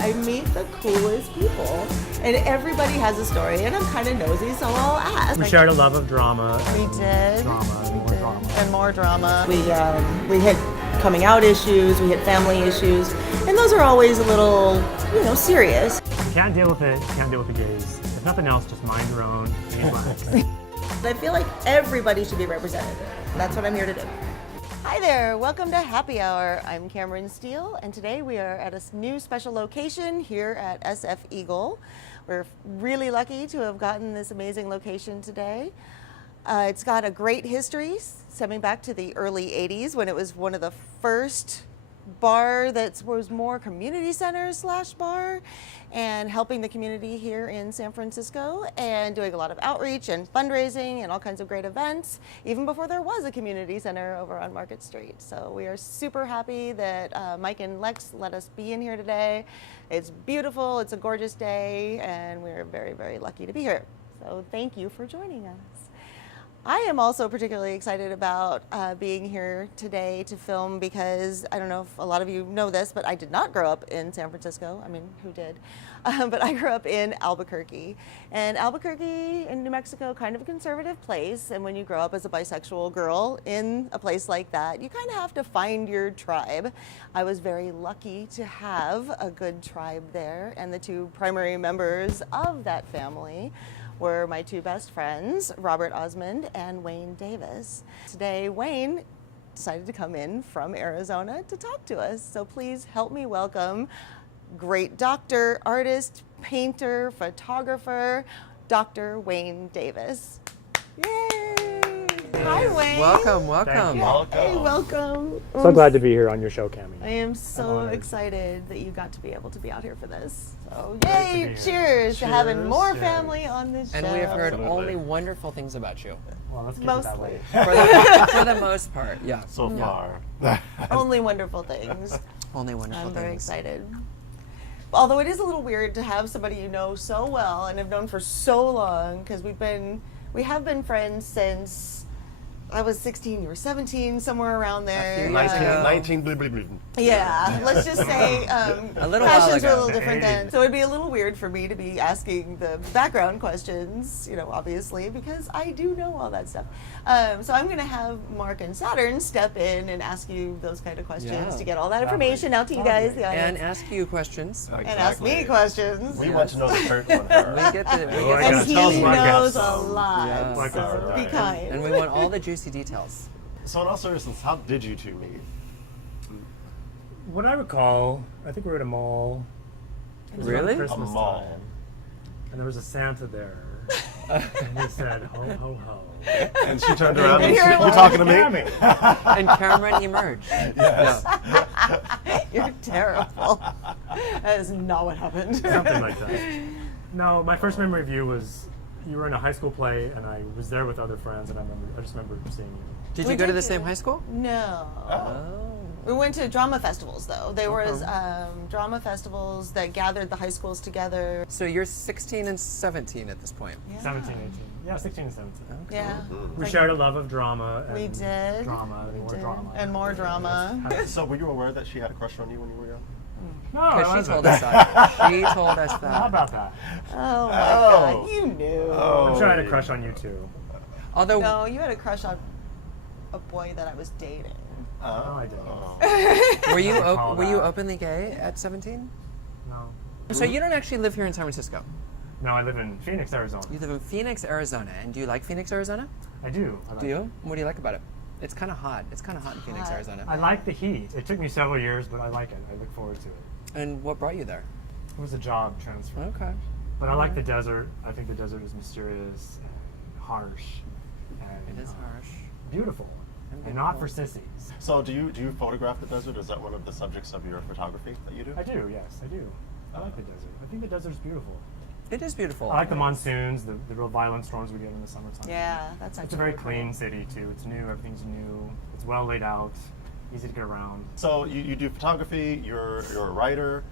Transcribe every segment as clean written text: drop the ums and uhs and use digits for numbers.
I meet the coolest people, and everybody has a story, and I'm kind of nosy, so I'll ask. We shared a love of drama. We did. Drama. And more drama. We hit coming out issues, we hit family issues, and those are always a little, serious. You can't deal with it, you can't deal with the gays. If nothing else, just mind your own and relax. I feel like everybody should be represented. That's what I'm here to do. Hi there, welcome to Happy Hour. I'm Cameron Stiehl, and today we are at a new special location here at SF Eagle. We're really lucky to have gotten this amazing location today. It's got a great history stemming back to the early 80s when it was one of the first bar that was more community center / bar, and helping the community here in San Francisco and doing a lot of outreach and fundraising and all kinds of great events, even before there was a community center over on Market Street. So we are super happy that Mike and Lex let us be in here today. It's beautiful, it's a gorgeous day, and we're very, very lucky to be here. So thank you for joining us. I am also particularly excited about being here today to film because I don't know if a lot of you know this, but I did not grow up in San Francisco. I mean, who did? But I grew up in Albuquerque. And Albuquerque in New Mexico, kind of a conservative place. And when you grow up as a bisexual girl in a place like that, you kind of have to find your tribe. I was very lucky to have a good tribe there. And the two primary members of that family were my two best friends, Robert Osmond and Wayne Davis. Today, Wayne decided to come in from Arizona to talk to us. So please help me welcome great doctor, artist, painter, photographer, Dr. Wayne Davis. Yay! Hi, Wayne. Welcome. Hey, welcome. So glad to be here on your show, Cami. I am so excited that you got to be able to be out here for this. So yay, cheers to having more family on this show. And we have heard only wonderful things about you. Well, let's keep it that way. For the most part, yeah. So far. Only wonderful things. Only wonderful I'm things. very excited. Although it is a little weird to have somebody you know so well and have known for so long, because we have been friends since I was 16, you were 17, somewhere around there. 19, blah, blah, blah. Yeah, let's just say A little while passions were a ago. little different then. So it'd be a little weird for me to be asking the background questions, obviously, because I do know all that stuff. So I'm going to have Mark and Saturn step in and ask you those kind of questions to get all that information out to you guys, the audience. And ask you questions. Exactly. And ask me questions. We want to know the truth on her. We get the, And he Tell us about knows guests. a lot. Yes. So be kind. and we want all the juicy details. So in all seriousness, how did you two meet? What I recall, I think we were at a mall. It was around Really? Christmas A mall. time, and there was a Santa there, and he said, "Ho ho ho." And she turned around and And she, you're you like, talking to me? Cami. And Cameron emerged. Yes. No. You're terrible. That is not what happened. Something like that. No, my first memory of you was you were in a high school play, and I was there with other friends, and I just remember seeing you. Did We you go to did the same do- high school? No. Oh. We went to drama festivals, though. There was drama festivals that gathered the high schools together. So you're 16 and 17 at this point. Yeah. 17, 18. Yeah, 16 and 17. Yeah. We shared a love of drama. And We did. Drama and We more did. drama. And more drama. So were you aware that she had a crush on you when you were young? No, I Because she wasn't. told us that. She told us How that. about that? Oh my Oh. God, you knew. I'm sure I had a crush on you too. Although, No, you had a crush on a boy that I was dating. No, I didn't. were you recall were you that. openly gay at 17? No. So you don't actually live here in San Francisco. No, I live in Phoenix, Arizona. You live in Phoenix, Arizona. And do you like Phoenix, Arizona? I do. I like Do you? What do you like about it? It's kind of hot. It's kind of hot in Phoenix, Hot. Arizona. I like the heat. It took me several years, but I like it. I look forward to it. And what brought you there? It was a job transfer. Okay. But I like the desert. I think the desert is mysterious and harsh. And It is harsh. beautiful. And not for sissies. So do you photograph the desert? Is that one of the subjects of your photography that you do? I do, yes, I do. I like the desert. I think the desert is beautiful. It is beautiful. I like the monsoons, the real violent storms we get in the summertime. Yeah, that's actually It's a very pretty clean city too. It's new, everything's new. It's well laid out, easy to get around. So you do photography, you're a writer,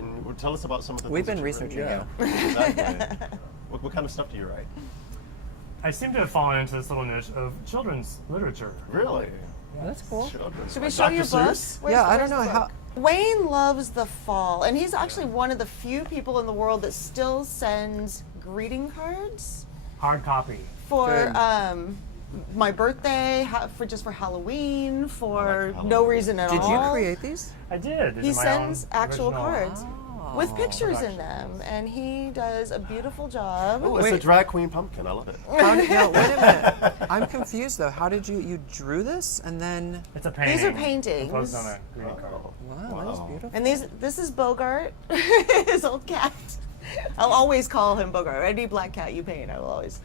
and tell us about some of the We've things been that you researching write. Yeah, exactly. What kind of stuff do you write? I seem to have fallen into this little niche of children's literature. Really? That's cool. Children. Should we Like show Dr. your book? Seuss? Where's- Yeah, I don't where's know the how. book? Wayne loves the fall, and he's actually one of the few people in the world that still sends greeting cards Hard copy. for Good. my birthday, for Halloween, for no Halloween. reason at Did all. you create these? I did. These He are my sends own actual original- cards with pictures in productions. them, and he does a beautiful job. Oh, it's a Wait. drag queen pumpkin. I love it. How did, no, wait a minute. I'm confused though. How did you drew this and then? It's a painting. These are paintings. Composed on a greeting card. Wow, that is beautiful. And this is Bogart, his old cat. I'll always call him Bogart. Any black cat you paint, I will always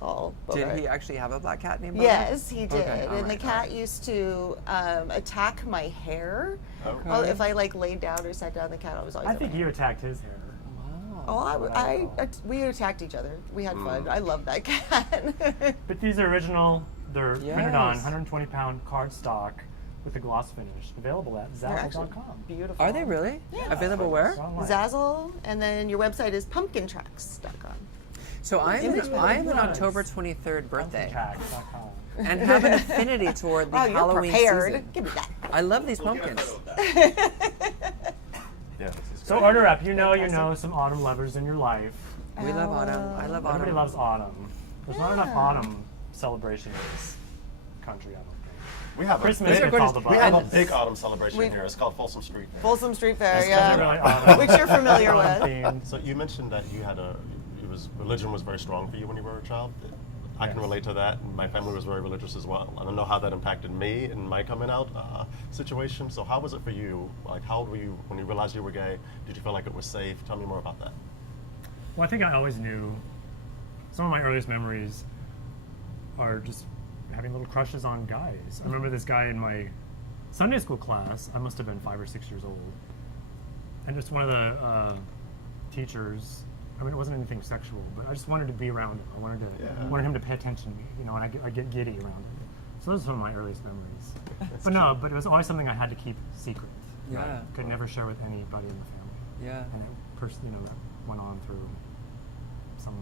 call Bogart. Did he actually have a black cat named Bogart? Yes, he did. Okay, all and the right, cat used to attack my hair. Okay. Well, if I like laid down or sat down, the cat was always. I at think my you hair. attacked his hair. Oh, we attacked each other. We had fun. I love that cat. But these are original. They're printed on Yes. 120-pound cardstock with a gloss finish. Available at They're actually Zazzle.com. beautiful. Are they really? Yeah. Available where? Online. Zazzle, and then your website is pumpkintracks.com. So I'm Image an nice. October 23rd birthday Pumpkintax.com. and have an affinity toward the Wow, you're Halloween prepared. season. Give me that. I love these pumpkins. Yeah, this is So great. order up. You know some autumn lovers in your life. We love autumn. I love autumn. Everybody loves autumn. There's not enough autumn celebration in this country, I don't think. We have Christmas a is big, called the we have a vibes. big autumn celebration We- here. It's called Folsom Street Fair. Folsom Street Fair, It's yeah. really autumn. Which you're familiar Autumn with. themed. So you mentioned that you had religion was very strong for you when you were a child. I can Yes. relate to that. And my family was very religious as well. I don't know how that impacted me in my coming out situation. So how was it for you? Like, how old were you when you realized you were gay? Did you feel like it was safe? Tell me more about that. Well, I think I always knew. Some of my earliest memories are just having little crushes on guys. I remember this guy in my Sunday school class. I must have been 5 or 6 years old, and just one of the teachers. I mean, it wasn't anything sexual, but I just wanted to be around him. I wanted him to pay attention to me, you know, and I get giddy around him. So those are some of my earliest memories. But it was always something I had to keep secret. Yeah. I could never share with anybody in the family. Yeah. And it that went on through some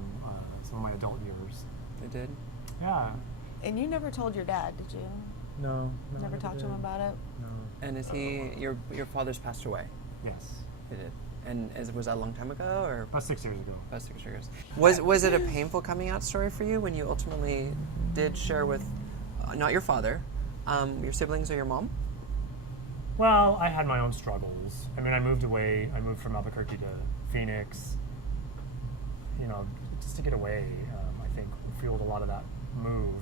of my adult years. They did. Yeah. And you never told your dad, did you? No. Never talked to him about it? No. And is he your father's passed away? Yes. He did. And was that a long time ago or About 6 years ago. about 6 years? Was it a painful coming out story for you when you ultimately did share with not your father, your siblings or your mom? Well, I had my own struggles. I mean, I moved away. I moved from Albuquerque to Phoenix. You know, just to get away. I think fueled a lot of that move.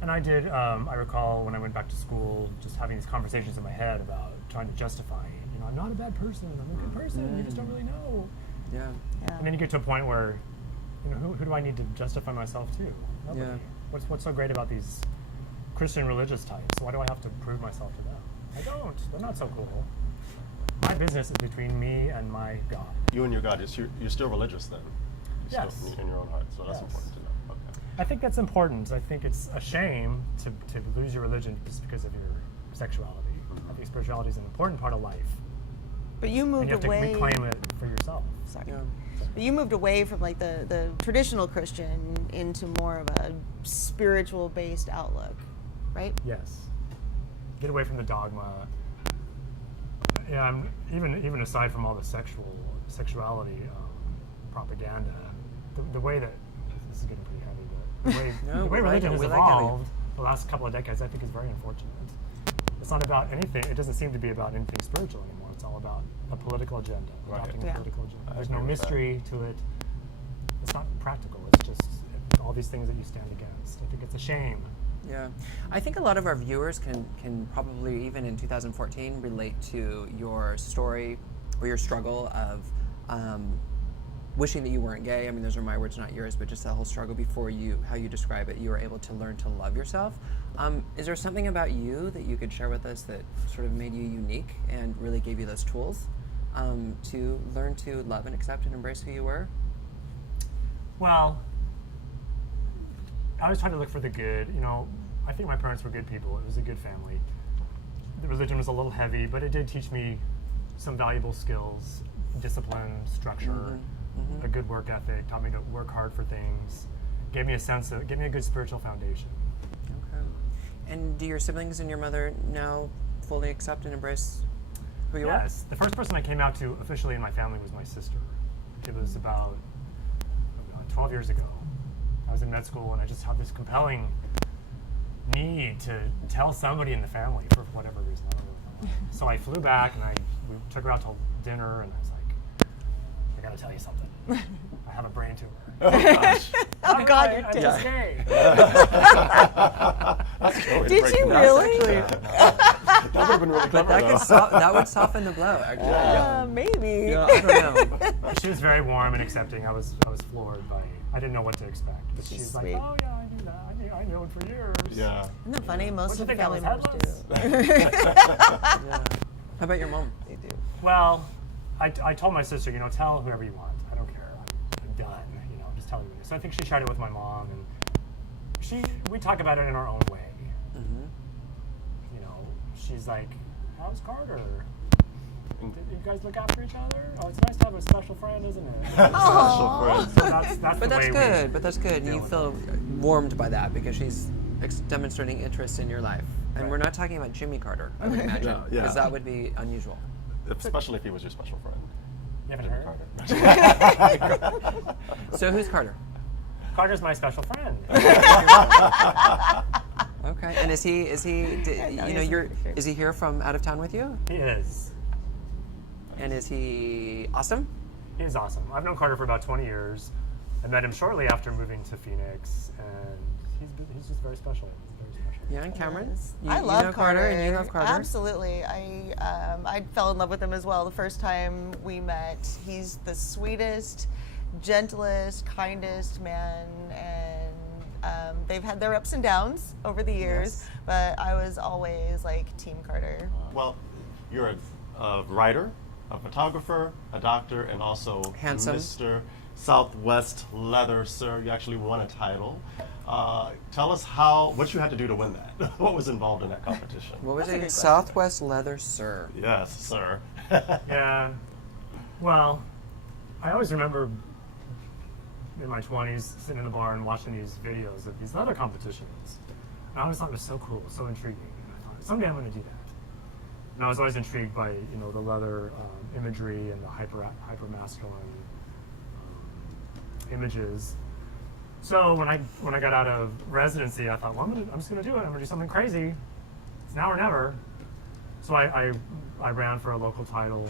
And I did. I recall when I went back to school, just having these conversations in my head about trying to justify. You know, I'm not a bad person. I'm a good person. You just don't really know. Yeah. Yeah. And then you get to a point where, you know, who do I need to justify myself to? Nobody. Yeah. What's so great about these Christian religious types? Why do I have to prove myself to them? I don't. They're not so cool. My business is between me and my God. You and your God, you're still religious then? You're Yes. Still in your own heart, so that's Yes. important to know. Okay. I think that's important. I think it's a shame to lose your religion just because of your sexuality. I think spirituality is an important part of life. But you And moved you have to away. reclaim it for yourself. Sorry. Yeah. But you moved away from like the traditional Christian into more of a spiritual based outlook, right? Yes. Get away from the dogma. Yeah, even aside from all the sexuality propaganda, the way that this is getting pretty heavy, but the way, No, the way we like religion it. has We like it. evolved the last couple of decades, I think, is very unfortunate. It's not about anything. It doesn't seem to be about anything spiritual anymore. It's all about a political agenda, Right. adopting Yeah. a political agenda. I There's agree no with that. mystery to it. It's not practical. It's just all these things that you stand against. I think it's a shame. Yeah, I think a lot of our viewers can probably, even in 2014, relate to your story or your struggle of wishing that you weren't gay. I mean, those are my words, not yours, but just the whole struggle before how you describe it, you were able to learn to love yourself. Is there something about you that you could share with us that sort of made you unique and really gave you those tools to learn to love and accept and embrace who you were? Well, I always try to look for the good. You know, I think my parents were good people. It was a good family. The religion was a little heavy, but it did teach me some valuable skills, discipline, structure, a good work ethic, taught me to work hard for things, gave me a good spiritual foundation. Okay. And do your siblings and your mother now fully accept and embrace who you Yes, the first person I came out to officially in my family was my sister. It was about 12 years ago. I was in med school and I just had this compelling need to tell somebody in the family for whatever reason. I don't really know. So I flew back and we took her out to dinner and I was like, I gotta tell you something. I have a brain tumor. Oh, gosh. Oh God, I you did. just gay. That's really Did breaking you news. really? That would have been really But clever, that though. that would soften the blow, actually. Maybe. Yeah, I don't know. She was very warm and accepting. I was floored by. I didn't know what to expect, but She's she's sweet. like, "Oh yeah, I knew that. I knew it for years." Yeah. Isn't that funny? Most What of do the you think, family I was members do. Yeah. How about your mom? They do. Well, I told my sister, tell whoever you want. I don't care. I'm done. Just tell me. So I think she shared it with my mom, and we talk about it in our own way. Mm-hmm. She's like, "How's Carter? Did you guys look after each other? Oh, it's nice to have a special friend, isn't it?" Special friends. So that's But the that's way good. But that's good. deal You with feel warmed by that because she's demonstrating interest in your life. And Right. we're not talking about Jimmy Carter, I would imagine, No, yeah. because that would be unusual. Especially if he was your special friend. You haven't heard? Carter. So who's Carter? Carter's my special friend. Okay. And is he? no, he's Is he here from out of town with you? He is. And is he awesome? He is awesome. I've known Carter for about 20 years. I met him shortly after moving to Phoenix, and he's just very special. He's very special. Yeah, and Cameron. I You love know Carter. and you love Carter. Absolutely. I fell in love with him as well the first time we met. He's the sweetest, gentlest, kindest man, and they've had their ups and downs over the years, Yes. but I was always like Team Carter. Well, you're a writer, a photographer, a doctor, and also Handsome. Mr. Southwest Leather, sir. You actually won a title. Tell us what you had to do to win that. What was involved in that competition? What was That's a it? good question. Southwest Leather, sir. Yes, sir. Yeah. Well, I always remember in my 20s sitting in the bar and watching these videos of these leather competitions. And I always thought it was so cool, so intriguing. And I thought, someday I'm going to do that. And I was always intrigued by the leather imagery and the hyper masculine images. So when I got out of residency, I thought, well, I'm just going to do it. I'm going to do something crazy. It's now or never. So I ran for a local title.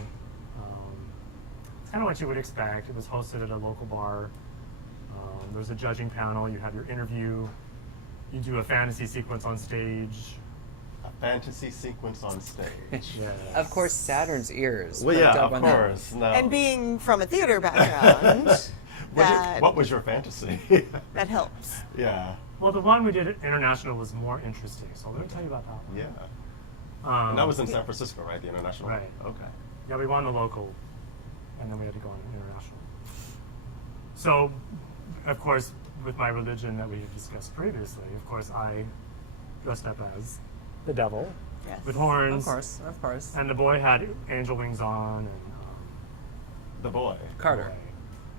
It's kind of what you would expect. It was hosted at a local bar. There's a judging panel. You have your interview. You do a fantasy sequence on stage. A fantasy sequence on stage. Yeah. Of course, Saturn's ears. Well, yeah, hooked up of on that. course. No. And being from a theater background, What was your fantasy? that helps. Yeah. Well, the one we did at International was more interesting. So let me tell you about that one. Yeah. And that was in San Francisco, right? The international. Right. Okay. Yeah, we won the local, and then we had to go on international. So, of course, with my religion that we discussed previously, of course, I dressed up as the devil Yes. with horns. Of course. And the boy had angel wings on, and The boy. Carter.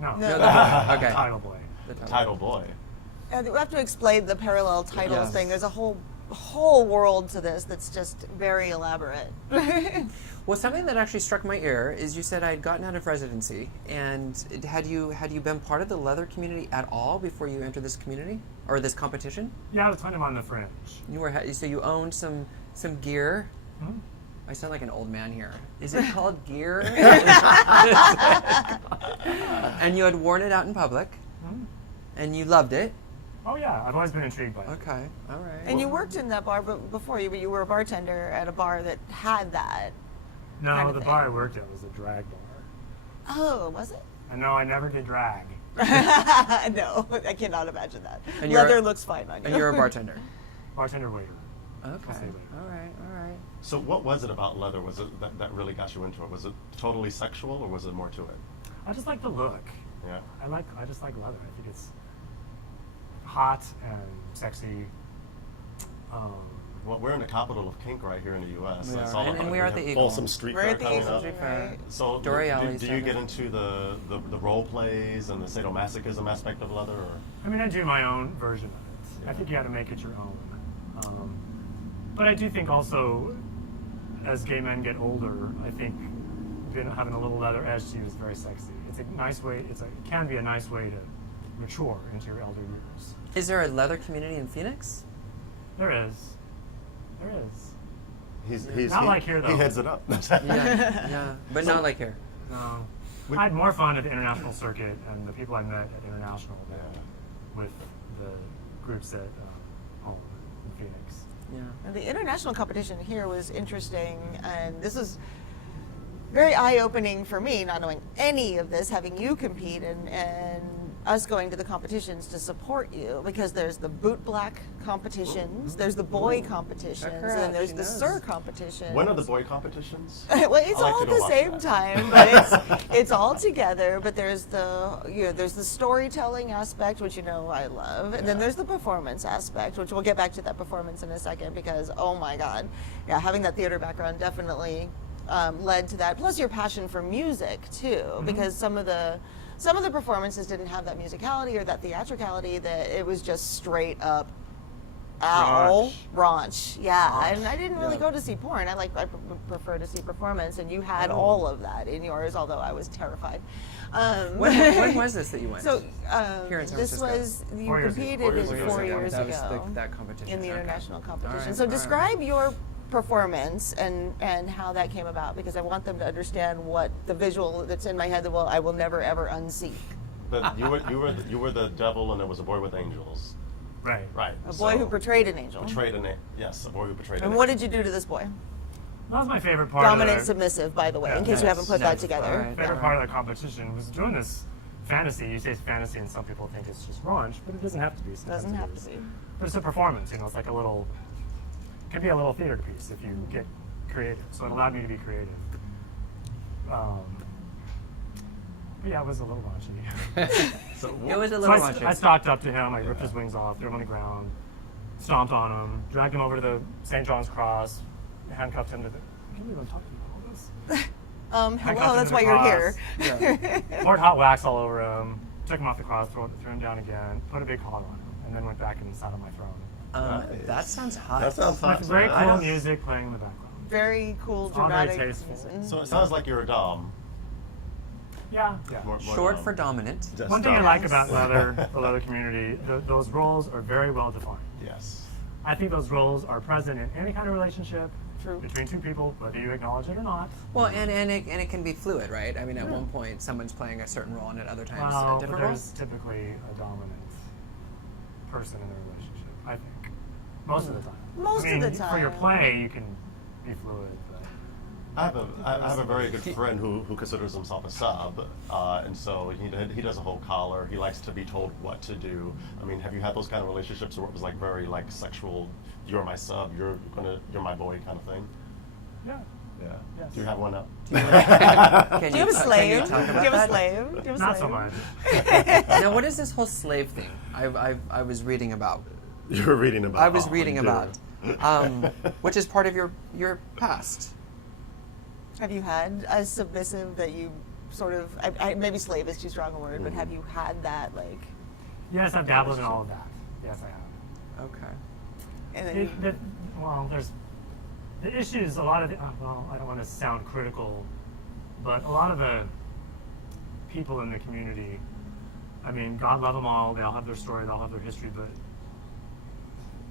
no, No. No, the okay. title boy. The Title boy. And we have to explain the parallel titles Yes. thing. There's a whole world to this that's just very elaborate. Well, something that actually struck my ear is you said I had gotten out of residency, and had you been part of the leather community at all before you entered this community or this competition? Yeah, I was kind of on the fringe. You were so you owned some gear. Mhm. I sound like an old man here. Is it called gear? And you had worn it out in public, Mhm. and you loved it. Oh yeah, I've always been intrigued by it. Okay, all right. And you worked in that bar before you were a bartender at a bar that had that. No, kind of the thing. bar I worked at was a drag bar. Oh, was it? And no, I never did drag. No, I cannot imagine that. And you're- Leather looks fine on you. And you're a bartender. Bartender waiter. Okay. say that. All right. So what was it about leather? Was it that really got you into it? Was it totally sexual, or was it more to it? I just like the look. Yeah. I just like leather. I think it's hot and sexy. Well, we're in the capital of kink right here in the U.S. We That's are, all and about we it. are have the Eagle. Folsom Street We're Fair at the coming Eagle, up. right? So Dory do Alley you Center. get into the role plays and the sadomasochism aspect of leather? Or? I mean, I do my own version of it. I think you got to make it your own. But I do think also as gay men get older, I think having a little leather edge to you is very sexy. It's a nice way. It can be a nice way to mature into your elder years. Is there a leather community in Phoenix? There is. There is. He's Not like here, though. He heads it up. Yeah, but not like here. No. I had more fun at the international circuit and the people I met at international than with the groups at home in Phoenix. Yeah. And the international competition here was interesting, and this is very eye-opening for me, not knowing any of this, having you compete and us going to the competitions to support you, because there's the boot black competitions, there's the boy competitions, and there's the sir competitions. When are the boy competitions? Well, it's all at the same time, but it's all together. But there's there's the storytelling aspect, which I love, and then there's the performance aspect, which we'll get back to that performance in a second, because oh my God, yeah, having that theater background definitely led to that. Plus your passion for music too, because some of the performances didn't have that musicality or that theatricality, that it was just straight up raunch. Yeah, raunch. And I didn't really go to see porn. I prefer to see performance, and you had all of that in yours, although I was terrified. When was this that you went? So here in San this Francisco? was, you competed 4 years That ago was that competition. in the international competition. Right, So describe your performance and how that came about, because I want them to understand what the visual that's in my head that I will never ever unsee. But you were the devil, and there was a boy with angels. Right. Right. A boy who portrayed an angel. Yes, a boy who portrayed an And angel. what did you do to this boy? That was my favorite part. Dominant, of submissive, by the way, in case you Yes, haven't put that yes, together. all right. favorite part of the competition was doing this fantasy. You say it's fantasy, and some people think it's just raunch, but it doesn't have to be. Sometimes Doesn't it have is. to be. But it's a performance. It's like can be a little theater piece if you get creative. So it allowed me to be creative. But yeah, it was a little raunchy. It was a So little I raunchy. stalked up to him. I ripped his wings off, threw him on the ground, stomped on him, dragged him over to the St. John's Cross, handcuffed him to the. I can't believe I'm talking about all this. Hello, that's why you're here. Poured hot wax all over him, took him off the cross, threw him down again, put a big collar on him, and then went back and sat on my throne. That sounds hot. That sounds hot. With very cool music playing in the background. Very cool, All very dramatic. tasteful. So it sounds like you're a dom. Yeah. More Short dom. for dominant. Just One thing I dom. like about the leather community, those roles are very well defined. Yes. I think those roles are present in any kind of relationship True. between two people, whether you acknowledge it or not. Well, and it can be fluid, right? I mean, at one point someone's playing a certain role, and at other times Well, a different but role. there's typically a dominant person in the relationship, I think. Most of the time. Most of the time. For your play, you can be fluid, but I have a very good friend who considers himself a sub, and so he does a whole collar. He likes to be told what to do. I mean, have you had those kind of relationships where it was like very like sexual? You're my sub. You're my boy kind of thing. yeah. Yeah. Yes. Do you have one now? Can Do you have a can slave? you talk Do about you have a that? slave? Do you have a Not slave? so much. Now, what is this whole slave thing? I was reading about. You're reading about. I was oh, reading dude. about, which is part of your past. Have you had a submissive that you sort of, maybe slave is too strong a word, but have you had that, like, Yes, I've dabbled in all of that. Yes, I have. Okay. and then There's the issues. A lot of I don't want to sound critical, but a lot of the people in the community, I mean, God love them all. They all have their story. They all have their history, but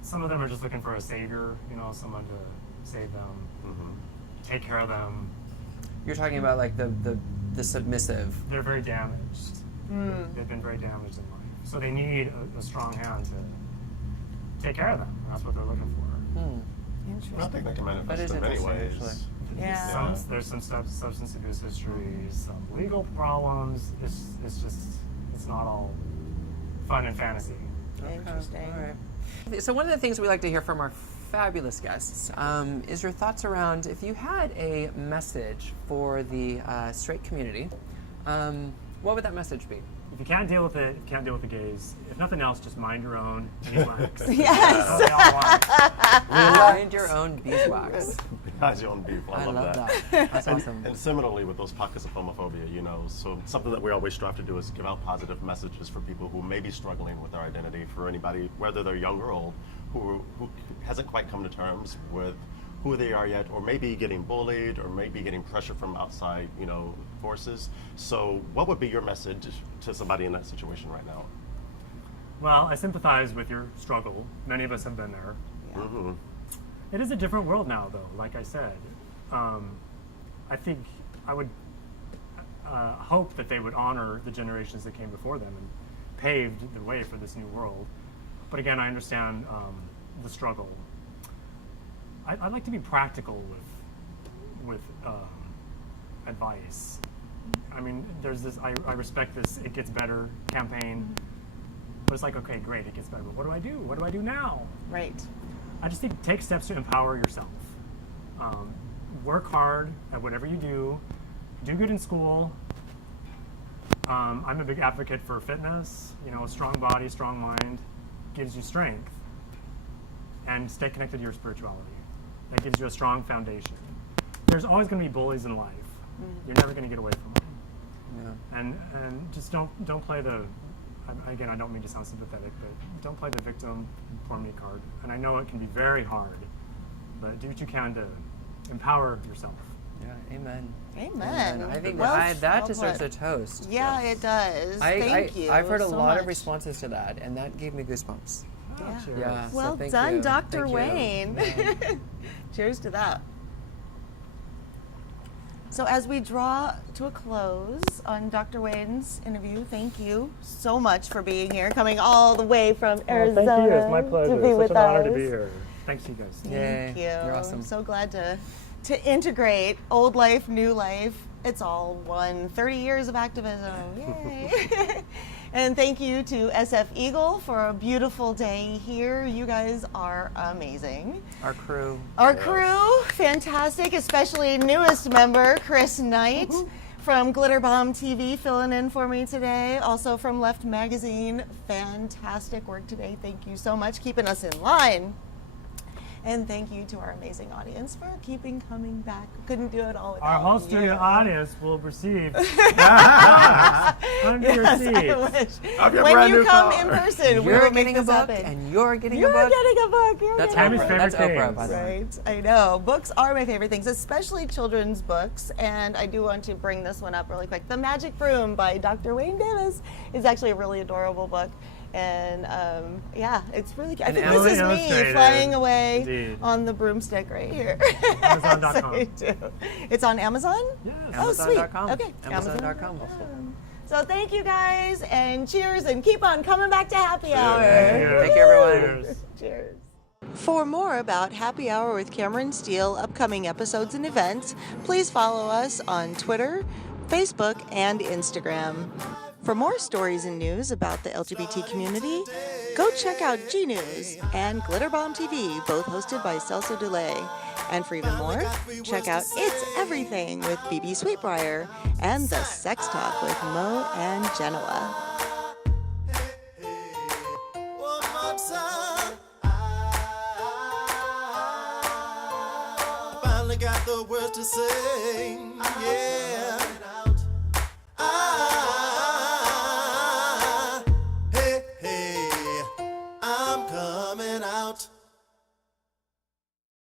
some of them are just looking for a savior. Someone to save them, take care of them. You're talking about like the submissive. They're very damaged. They've been very damaged in life, so they need a strong hand to take care of them. And that's what they're looking for. I think that can That manifest is in many interesting, ways. actually. Yeah. There's some substance abuse history, some legal problems. It's not all fun and fantasy. Interesting. All right. So one of the things we like to hear from our fabulous guests is your thoughts around if you had a message for the straight community, what would that message be? If you can't deal with it, you can't deal with the gays. If nothing else, just mind your own beeswax. Yes. That's what they all want. Mind your own beeswax. Has your own beef. I love that. That's awesome. And similarly with those pockets of homophobia, so something that we always strive to do is give out positive messages for people who may be struggling with their identity, for anybody, whether they're young or old, who hasn't quite come to terms with who they are yet, or maybe getting bullied, or maybe getting pressure from outside, forces. So what would be your message to somebody in that situation right now? Well, I sympathize with your struggle. Many of us have been there. Mm-hmm. It is a different world now, though, like I said. I think I would hope that they would honor the generations that came before them and paved the way for this new world. But again, I understand the struggle. I like to be practical with advice. I mean, there's this, I respect this It Gets Better campaign, but it's like, okay, great, it gets better, but what do I do? What do I do now? Right. I just think take steps to empower yourself. Work hard at whatever you do good in school. I'm a big advocate for fitness. A strong body, strong mind gives you strength. And stay connected to your spirituality. That gives you a strong foundation. There's always going to be bullies in life. You're never going to get away from them. Yeah. And just don't play the, again, I don't mean to sound sympathetic, but don't play the victim, poor me card. And I know it can be very hard, but do what you can to empower yourself. Yeah, amen. Amen. I think Well that deserves a toast. Yeah, it does. Thank you. I've heard a so lot of much. responses to that, and that gave me goosebumps. Yeah. Cheers. Yeah. so Well thank done, you. Dr. Thank you. Wayne. Yeah. Cheers to that. So as we draw to a close on Dr. Wayne's interview, thank you so much for being here, coming all the way from Arizona. Thank you. It's my pleasure. To be It's with such an honor to us. be here. Thanks, you guys. Yay. Thank you. You're awesome. I'm so glad to integrate old life, new life. It's all one. 30 years of activism. Yay. And thank you to SF Eagle for a beautiful day here. You guys are amazing. Our crew. Our crew, fantastic, especially newest member, Chris Knight from Glitter Bomb TV, filling in for me today. Also from Left Magazine, fantastic work today. Thank you so much, keeping us in line. And thank you to our amazing audience for keeping coming back. Couldn't do it all without Our whole you. studio audience will receive under your Yes, seats. I wish. Of your When brand you new come car. in person, we You're will make getting a this book, happen. and you're getting You're a book. getting a book. You're That's getting a Tammy's book. favorite That's Oprah, things. by the way. Right, I know. Books are my favorite things, especially children's books. And I do want to bring this one up really quick. The Magic Broom by Dr. Wayne Davis is actually a really adorable book. And yeah, it's really cute. I And think Emily this is me illustrated. flying away Indeed. on the broomstick right here. Amazon.com. So I do. It's on Amazon? Yes. Oh, sweet. Amazon.com. Okay. Amazon.com. So thank you guys, and cheers, and keep on coming back to Happy Hour. Thank you, everyone. Cheers. Cheers. For more about Happy Hour with Cameron Stiehl, upcoming episodes and events, please follow us on Twitter, Facebook, and Instagram. For more stories and news about the LGBT community, go check out G News and Glitter Bomb TV, both hosted by Celso Delay. And for even more, check out It's Everything with BB Sweetbriar and The Sex Talk with Mo and Genoa. One more time. Finally got the words to say, yeah.